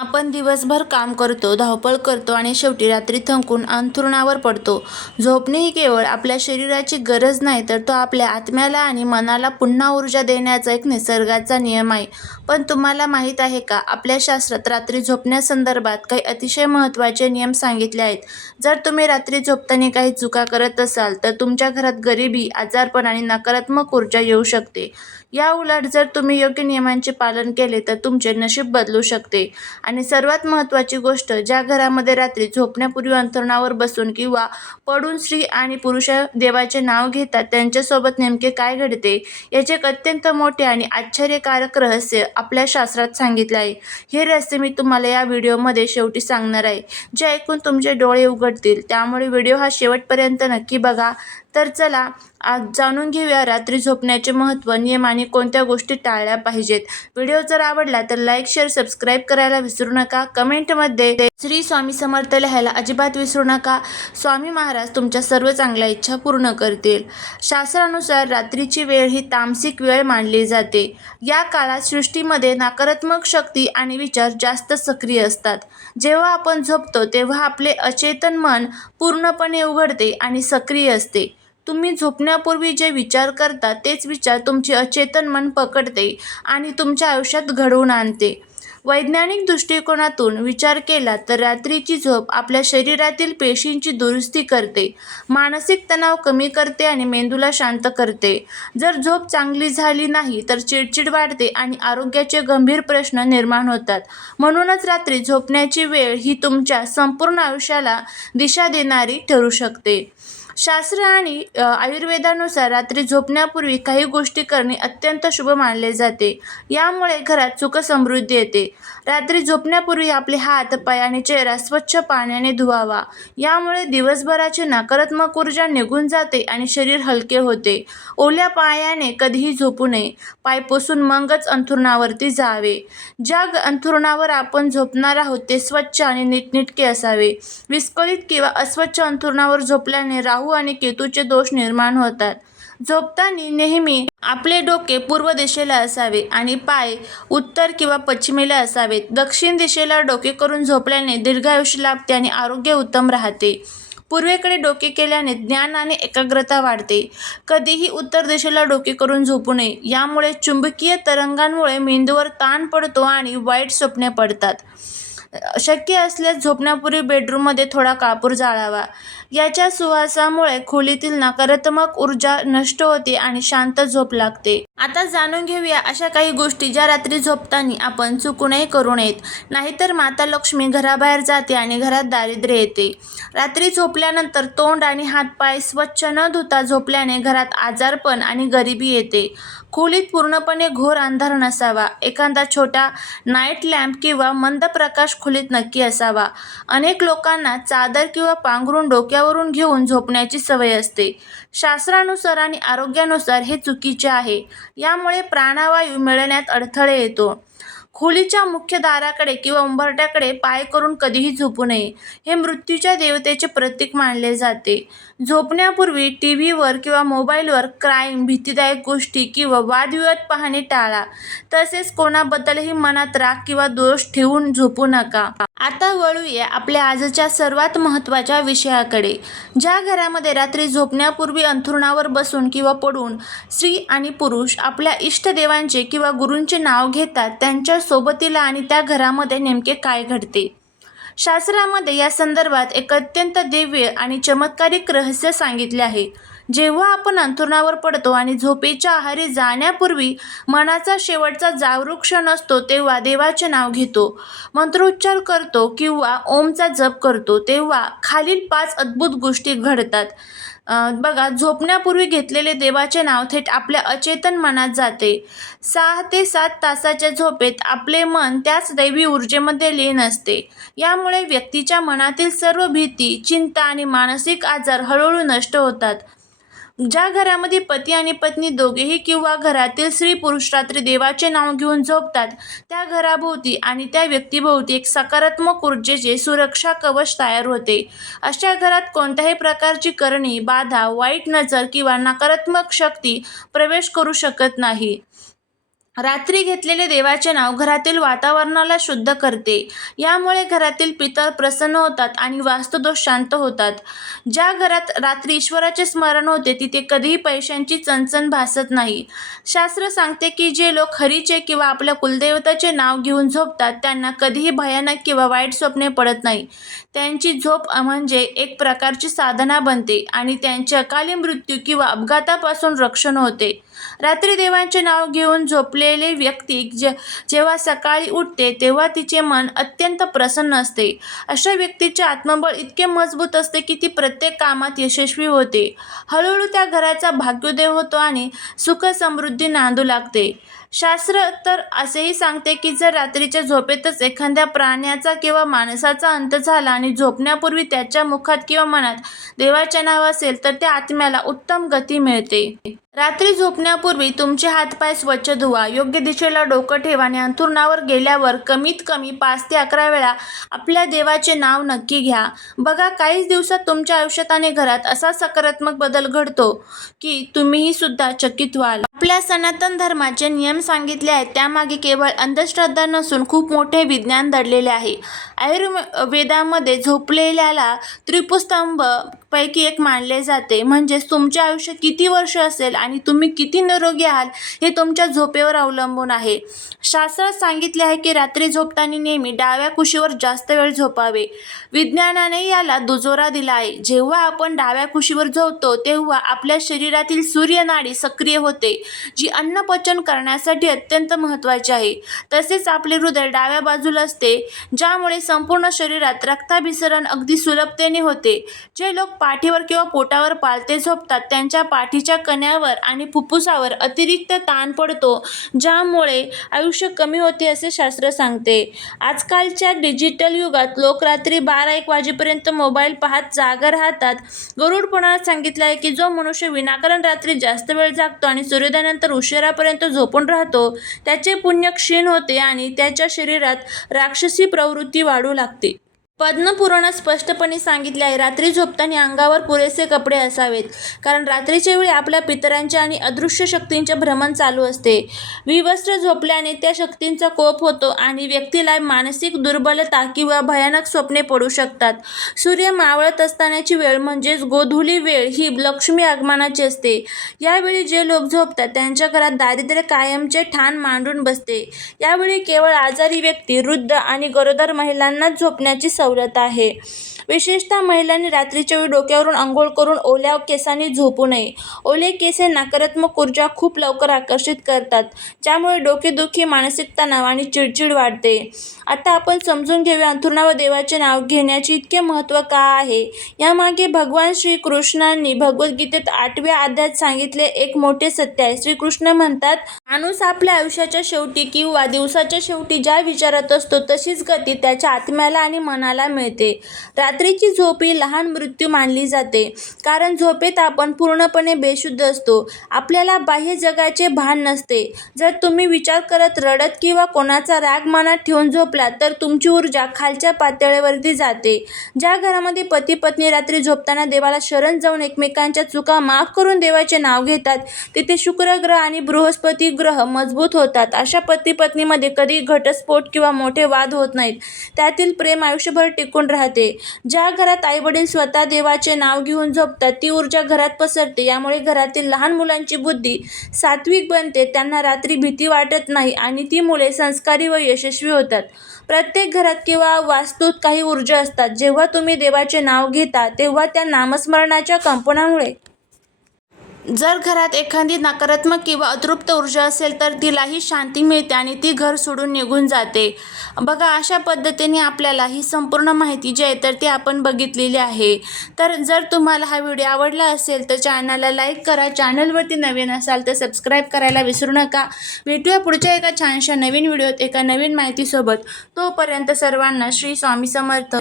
आपण दिवसभर काम करतो, धावपळ करतो आणि शेवटी रात्री थकून अंथरुणावर पडतो. झोपणे ही केवळ आपल्या शरीराची गरज नाही, तर तो आपल्या आत्म्याला आणि मनाला पुन्हा ऊर्जा देण्याचा एक निसर्गाचा नियम आहे. पण तुम्हाला माहीत आहे का, आपल्या शास्त्रात रात्री झोपण्यासंदर्भात काही अतिशय महत्त्वाचे नियम सांगितले आहेत. जर तुम्ही रात्री झोपताना काही चुका करत असाल, तर तुमच्या घरात गरिबी, आजारपण आणि नकारात्मक ऊर्जा येऊ शकते. याउलट जर तुम्ही योग्य नियमांचे पालन केले, तर तुमचे नशीब बदलू शकते. आणि सर्वात महत्त्वाची गोष्ट, ज्या घरामध्ये रात्री झोपण्यापूर्वी अंथरुणावर बसून किंवा पडून स्त्री आणि पुरुष देवाचे नाव घेतात, त्यांच्यासोबत नेमके काय घडते याचे एक अत्यंत मोठे आणि आश्चर्यकारक रहस्य आपल्या शास्त्रात सांगितले आहे. हे रहस्य मी तुम्हाला या व्हिडिओमध्ये शेवटी सांगणार आहे, जे ऐकून तुमचे डोळे उघडतील. त्यामुळे व्हिडिओ हा शेवटपर्यंत नक्की बघा. तर चला आज जाणून घेऊया रात्री झोपण्याचे महत्त्व, नियम आणि कोणत्या गोष्टी टाळल्या पाहिजेत. व्हिडिओ जर आवडला तर लाईक, शेअर, सबस्क्राईब करायला विसरू नका. कमेंटमध्ये श्री स्वामी समर्थ लिहायला अजिबात विसरू नका. स्वामी महाराज तुमच्या सर्व चांगल्या इच्छा पूर्ण करतील. शास्त्रानुसार रात्रीची वेळ ही तामसिक वेळ मानली जाते. या काळात सृष्टीमध्ये नकारात्मक शक्ती आणि विचार जास्त सक्रिय असतात. जेव्हा आपण झोपतो तेव्हा आपले अचेतन मन पूर्णपणे उघडते आणि सक्रिय असते. तुम्ही झोपण्यापूर्वी जे विचार करता तेच विचार तुमचे अचेतन मन पकडते आणि तुमच्या आयुष्यात घडवून आणते. वैज्ञानिक दृष्टिकोनातून विचार केला तर रात्रीची झोप आपल्या शरीरातील पेशींची दुरुस्ती करते, मानसिक तणाव कमी करते आणि मेंदूला शांत करते. जर झोप चांगली झाली नाही तर चिडचिड वाढते आणि आरोग्याचे गंभीर प्रश्न निर्माण होतात. म्हणूनच रात्री झोपण्याची वेळ ही तुमच्या संपूर्ण आयुष्याला दिशा देणारी ठरू शकते. शास्त्र आणि आयुर्वेदानुसार रात्री झोपण्यापूर्वी काही गोष्टी करणे अत्यंत शुभ मानले जाते. यामुळे घरात सुखसमृद्धी येते. रात्री झोपण्यापूर्वी आपले हात, पाय आणि चेहरा स्वच्छ पाण्याने धुवावा. यामुळे दिवसभराची नकारात्मक ऊर्जा निघून जाते आणि शरीर हलके होते. ओल्या पायाने कधीही झोपू नये. पाय पुसून मगच अंथरुणावरती जावे. ज्या अंथरुणावर आपण झोपणार आहोत ते स्वच्छ आणि नीटनेटके असावे. विस्कळीत किंवा अस्वच्छ अंथरुणावर झोपल्याने राहू आणि केतूचे दोष निर्माण होतात. झोपताना नेहमी आपले डोके पूर्व दिशेला असावे आणि पाय उत्तर किंवा पश्चिमेला असावेत. दक्षिण दिशेला डोके करून झोपल्याने दीर्घायुष्य लाभते आणि आरोग्य उत्तम राहते. पूर्वेकडे डोके केल्याने ज्ञान आणि एकाग्रता वाढते. कधीही उत्तर दिशेला डोके करून झोपू नये. यामुळे चुंबकीय तरंगांमुळे मेंदूवर ताण पडतो आणि वाईट स्वप्ने पडतात. शक्य असल्यास झोपण्यापूर्वी बेडरूममध्ये थोडा कापूर जाळावा. याच्या सुवासामुळे खोलीतील नकारात्मक ऊर्जा नष्ट होते आणि शांत झोप लागते. आता जाणून घेऊया अशा काही गोष्टी ज्या रात्री झोपताना आपण चुकूनही करू नयेत, नाहीतर माता लक्ष्मी घराबाहेर जाते आणि घरात दारिद्र्य येते. रात्री झोपल्यानंतर तोंड आणि हातपाय स्वच्छ न धुता झोपल्याने घरात आजारपण आणि गरिबी येते. खोलीत पूर्णपणे घोर अंधार नसावा. एखादा छोटा नाईट लॅम्प किंवा मंद प्रकाश खोलीत नक्की असावा. अनेक लोकांना चादर किंवा पांघरूण डोक्यावरून घेऊन झोपण्याची सवय असते. शास्त्रानुसार आणि आरोग्यानुसार हे चुकीचे आहे. यामुळे प्राणवायू मिळण्यात अडथळे येतो. खोलीच्या मुख्य दाराकडे किंवा उंबरठ्याकडे पाय करून कधीही झोपू नये. हे मृत्यूच्या देवतेचे प्रतीक मानले जाते. झोपण्यापूर्वी टीव्हीवर किंवा मोबाईलवर क्राईम, भीतीदायक गोष्टी किंवा वादविवाद पाहणे टाळा. तसेच कोणाबद्दलही मनात राग किंवा दोष ठेवून झोपू नका. आता वळूया आपल्या आजच्या सर्वात महत्त्वाच्या विषयाकडे. ज्या घरामध्ये रात्री झोपण्यापूर्वी अंथरुणावर बसून किंवा पडून स्त्री आणि पुरुष आपल्या इष्टदेवांचे किंवा गुरूंचे नाव घेतात, त्यांच्या सोबतीला आणि त्या घरामध्ये नेमके काय घडते. शास्त्रामध्ये या संदर्भात एक अत्यंत दिव्य आणि चमत्कारिक रहस्य सांगितले आहे. जेव्हा आपण अंथरुणावर पडतो आणि झोपेच्या आहारी जाण्यापूर्वी मनाचा शेवटचा जागरूक क्षण असतो, तेव्हा देवाचे नाव घेतो, मंत्रोच्चार करतो किंवा ओमचा जप करतो, तेव्हा खालील 5 अद्भुत गोष्टी घडतात. बघा, झोपण्यापूर्वी घेतलेले देवाचे नाव थेट आपल्या अचेतन मनात जाते. 6 ते 7 तासाच्या झोपेत आपले मन त्याच दैवी ऊर्जेमध्ये लीन असते. यामुळे व्यक्तीच्या मनातील सर्व भीती, चिंता आणि मानसिक आजार हळूहळू नष्ट होतात. ज्या घरामध्ये पती आणि पत्नी दोघेही किंवा घरातील स्त्री पुरुष रात्री देवाचे नाव घेऊन झोपतात, त्या घराभोवती आणि त्या व्यक्तीभोवती एक सकारात्मक ऊर्जेचे सुरक्षा कवच तयार होते. अशा घरात कोणत्याही प्रकारची करणी, बाधा, वाईट नजर किंवा नकारात्मक शक्ती प्रवेश करू शकत नाही. रात्री घेतलेले देवाचे नाव घरातील वातावरणाला शुद्ध करते. यामुळे घरातील पितर प्रसन्न होतात आणि वास्तुदोष शांत होतात. ज्या घरात रात्री ईश्वराचे स्मरण होते तिथे कधीही पैशांची चणचण भासत नाही. शास्त्र सांगते की जे लोक हरीचे किंवा आपल्या कुलदेवताचे नाव घेऊन झोपतात त्यांना कधीही भयानक किंवा वाईट स्वप्ने पडत नाही. त्यांची झोप म्हणजे एक प्रकारची साधना बनते आणि त्यांचे अकाली मृत्यू किंवा अपघातापासून रक्षण होते. रात्री देवांचे नाव घेऊन झोपलेली व्यक्ती जेव्हा सकाळी उठते तेव्हा तिचे मन अत्यंत प्रसन्न असते. अशा व्यक्तीचे आत्मबळ इतके मजबूत असते की ती प्रत्येक कामात यशस्वी होते. हळूहळू त्या घराचा भाग्योदय होतो आणि सुख समृद्धी नांदू लागते. शास्त्र तर असेही सांगते की जर रात्रीच्या झोपेतच एखाद्या प्राण्याचा किंवा माणसाचा अंत झाला आणि झोपण्यापूर्वी त्याच्या मुखात किंवा मनात देवाचे नाव असेल तर त्या आत्म्याला उत्तम गती मिळते. रात्री झोपण्यापूर्वी तुमचे हातपाय स्वच्छ धुवा. योग्य दिशेला डोकं ठेवा आणि अंथरुणावर गेल्यावर कमीत कमी 5 ते 11 वेळा आपल्या देवाचे नाव नक्की घ्या. बघा, काहीच दिवसात तुमच्या आयुष्यात आणि घरात असा सकारात्मक बदल घडतो की तुम्हीही सुद्धा चकित व्हाल. आपल्या सनातन धर्माचे नियम सांगितले आहेत त्यामागे केवळ अंधश्रद्धा नसून खूप मोठे विज्ञान दडलेले आहे. आयुर्वेदामध्ये झोपलेल्याला त्रिपुस्तंभ पैकी एक मानले जाते. म्हणजेच तुमचे आयुष्य किती वर्ष असेल आणि तुम्ही किती निरोगी आहात हे तुमच्या झोपेवर अवलंबून आहे. शास्त्रात सांगितले आहे की रात्री झोपताना नेहमी डाव्या कुशीवर जास्त वेळ झोपावे. विज्ञानाने याला दुजोरा दिला आहे. जेव्हा आपण डाव्या कुशीवर झोपतो तेव्हा आपल्या शरीरातील सूर्यनाडी सक्रिय होते, जी अन्नपचन करण्यासाठी अत्यंत महत्त्वाची आहे. तसेच आपले हृदय डाव्या बाजूला असते, ज्यामुळे संपूर्ण शरीरात रक्ताभिसरण अगदी सुलभतेने होते. जे लोक पाठीवर किंवा पोटावर पालथे झोपतात त्यांच्या पाठीच्या कण्यावर आणि फुफ्फुसावर अतिरिक्त ताण पडतो, ज्यामुळे आयुष्य कमी होते असे शास्त्र सांगते. आजकालच्या डिजिटल युगात लोक रात्री 12-1 वाजेपर्यंत मोबाईल पाहत जागा राहतात. गरुड पुराणात सांगितले आहे की जो मनुष्य विनाकारण रात्री जास्त वेळ जागतो आणि सूर्योदयानंतर उशिरापर्यंत झोपून राहतो त्याचे पुण्य क्षीण होते आणि त्याच्या शरीरात राक्षसी प्रवृत्ती वाढू लागते. पद्मपुराणात स्पष्टपणे सांगितले आहे रात्री झोपताना अंगावर पुरेसे कपडे असावेत, कारण रात्रीच्या वेळी आपल्या पितरांचे आणि अदृश्य शक्तींचे भ्रमण चालू असते. विवस्त्र झोपल्याने त्या शक्तींचा कोप होतो आणि व्यक्तीला मानसिक दुर्बलता किंवा भयानक स्वप्ने पडू शकतात. सूर्य मावळत असतानाची वेळ म्हणजेच गोधुली वेळ ही लक्ष्मी आगमनाची असते. यावेळी जे लोक झोपतात त्यांच्या घरात दारिद्र्य कायमचे ठाण मांडून बसते. यावेळी केवळ आजारी व्यक्ती, वृद्ध आणि गरोदर महिलांनाच झोपण्याची सवलत आहे. विशेषतः महिलांनी रात्रीच्या वेळी डोक्यावरून अंघोळ करून ओल्या केसांनी झोपू नये. ओले केस हे नकारात्मक ऊर्जा खूप लवकर आकर्षित करतात, ज्यामुळे डोकेदुखी, मानसिक तणाव आणि चिडचिड वाढते. आता आपण समजून घेऊया अंथरुणावर देवाचे नाव घेण्याचे इतके महत्त्व का आहे. यामागे भगवान श्रीकृष्णांनी भगवद्गीतेत 8व्या अध्यायात सांगितले एक मोठे सत्य आहे. श्रीकृष्ण म्हणतात, माणूस आपल्या आयुष्याच्या शेवटी किंवा दिवसाच्या शेवटी ज्या विचारात असतो तशीच गती त्याच्या आत्म्याला आणि मनाला मिळते. रात्रीची झोप ही लहान मृत्यू मानली जाते, कारण झोपेत आपण पूर्णपणे बेशुद्ध असतो. आपल्याला बाह्य जगाचे भान नसते. जर तुम्ही विचार करत, रडत किंवा कोणाचा राग मनात ठेवून झोपलात तर तुमची ऊर्जा खालच्या पातळीवरती जाते. ज्या घरामध्ये पती पत्नी रात्री झोपताना देवाला शरण जाऊन एकमेकांच्या चुका माफ करून देवाचे नाव घेतात तिथे शुक्र ग्रह आणि बृहस्पती ग्रह मजबूत होतात. अशा पती पत्नीमध्ये कधी घटस्फोट किंवा मोठे वाद होत नाहीत. त्यातील प्रेम आयुष्यभर टिकून राहते. ज्या घरात आईवडील स्वतः देवाचे नाव घेऊन झोपतात ती ऊर्जा घरात पसरते. यामुळे घरातील लहान मुलांची बुद्धी सात्विक बनते, त्यांना रात्री भीती वाटत नाही आणि ती मुले संस्कारी व यशस्वी होतात. प्रत्येक घरात किंवा वास्तूत काही ऊर्जा असतात. जेव्हा तुम्ही देवाचे नाव घेता तेव्हा त्या नामस्मरणाच्या कंपनामुळे जर घरात एखादी नकारात्मक किंवा अतृप्त ऊर्जा असेल तर तिलाही शांती मिळते आणि ती घर सोडून निघून जाते. बघा, अशा पद्धतीने आपल्याला ही संपूर्ण माहिती जी आहे तर ती आपण बघितलेली आहे. तर जर तुम्हाला हा व्हिडिओ आवडला असेल तर चॅनलला लाईक करा. चॅनलवरती नवीन असाल तर सबस्क्राईब करायला विसरू नका. भेटूया पुढच्या एका छानशा नवीन व्हिडिओत एका नवीन माहितीसोबत. तोपर्यंत सर्वांना श्री स्वामी समर्थ.